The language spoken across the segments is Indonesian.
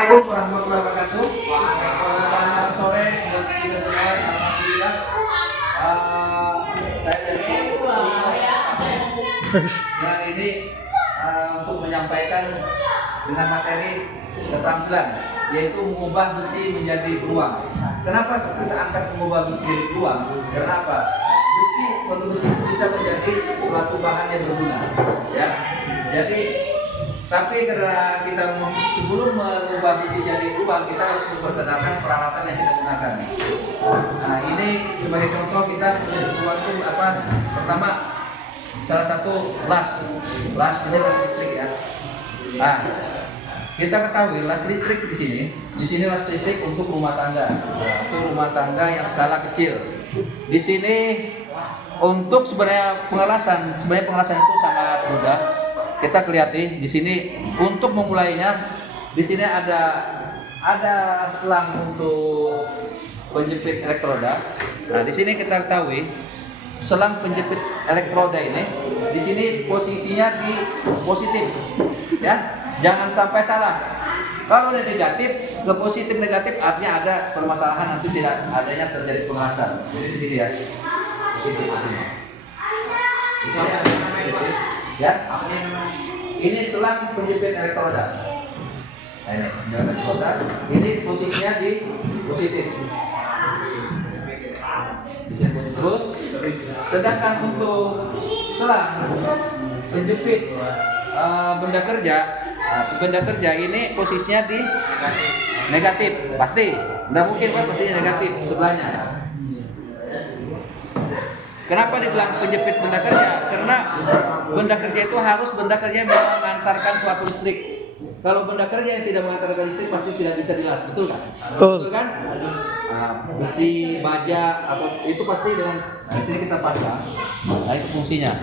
Assalamualaikum warahmatullahi wabarakatuh. Selamat sore buat kita semua. Alhamdulillah. Saya dari yang ini untuk menyampaikan dengan materi keterampilan, yaitu mengubah besi menjadi beruang. Kenapa kita angkat mengubah besi menjadi beruang? Karena apa? Suatu besi itu bisa menjadi suatu bahan yang berguna. Ya. Jadi tapi karena kita sebelum mengubah besi jadi beruang, kita harus memperkenalkan peralatan yang kita gunakan. Nah, ini sebagai contoh kita punya beruang itu apa? Pertama, salah satu las ini las listrik ya. Nah, kita ketahui las listrik di sini las listrik untuk rumah tangga. Nah, untuk rumah tangga yang skala kecil. Di sini untuk sebenarnya pengelasan itu sangat mudah. Kita kelihatan di sini untuk memulainya, di sini ada selang untuk penjepit elektroda. Nah, di sini kita ketahui selang penjepit elektroda ini, di sini posisinya di positif, ya. Jangan sampai salah. Kalau udah negatif ke positif negatif, artinya ada permasalahan, nanti tidak adanya terjadi pengelasan. Jadi di sini ya, positif di sini. Di sini ada positif. Ya, ini selang penjepit elektroda. Nah, ini elektroda. Ini posisinya di positif. Terus, sedangkan untuk selang penjepit benda kerja ini posisinya di negatif. Pasti, nggak mungkin kan pastinya negatif sebelahnya. Kenapa dibilang penjepit benda kerja? Karena benda kerja itu harus benda kerja yang mengantarkan suatu listrik. Kalau benda kerja yang tidak mengantarkan listrik pasti tidak bisa dilas, betul kan? Betul kan? Nah, besi, baja, atau itu pasti dengan. Nah, di sini kita pasang. Nah, itu fungsinya.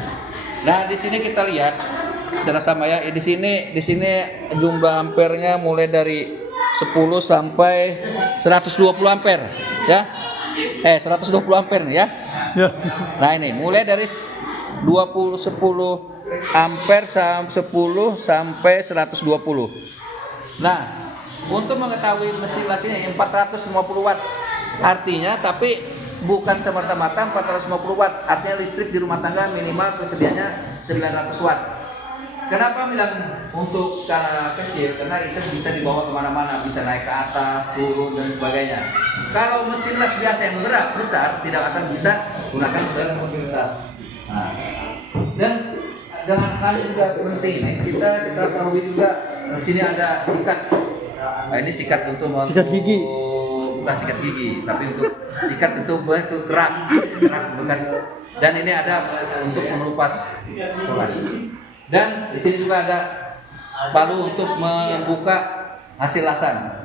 Nah, di sini kita lihat secara sama ya. Di sini jumlah ampernya mulai dari 10 sampai 120 ampere, ya. 120 ampere nih ya. Nah, ini mulai dari 10 ampere 10 sampai 120. Nah, untuk mengetahui mesin las ini 450 watt. Artinya tapi bukan semata-mata 450 watt, artinya listrik di rumah tangga minimal tersedianya 900 watt. Kenapa bilang untuk skala kecil? Karena itu bisa dibawa kemana-mana, bisa naik ke atas, turun dan sebagainya. Kalau mesin las biasa yang besar tidak akan bisa gunakan dalam mobilitas. Nah, dan dengan hal juga penting nih, kita tahu juga di sini ada sikat. Nah, ini sikat untuk sikat gigi. Bukan sikat gigi, tapi untuk sikat untuk kerak bekas. Dan ini ada untuk mengelupas koran. Dan di sini juga ada palu untuk membuka hasil lasan.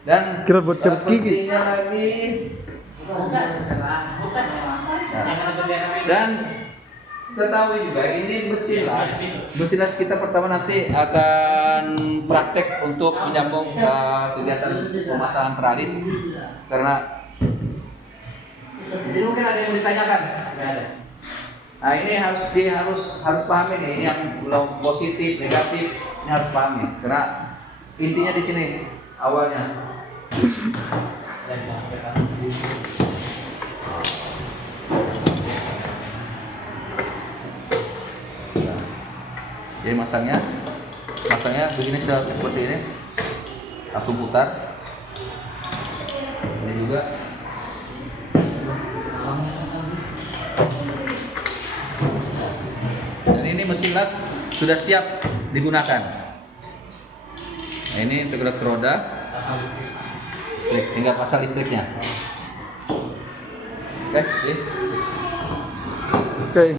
Dan kira buat cabut gigi. Dan ketahui juga ini mesin las kita pertama nanti akan praktek untuk menyambung kegiatan pemasangan teralis, karena di sini mungkin ada yang ditanyakan. Nah, ini harus pahami nih, ini yang belum positif, negatif, ini harus pahami. Karena intinya di sini awalnya. Jadi masangnya begini seperti ini, langsung putar. Ini juga. Dan ini mesin las sudah siap digunakan. Nah, ini untuk elektroda, tinggal pasang listriknya. Oke.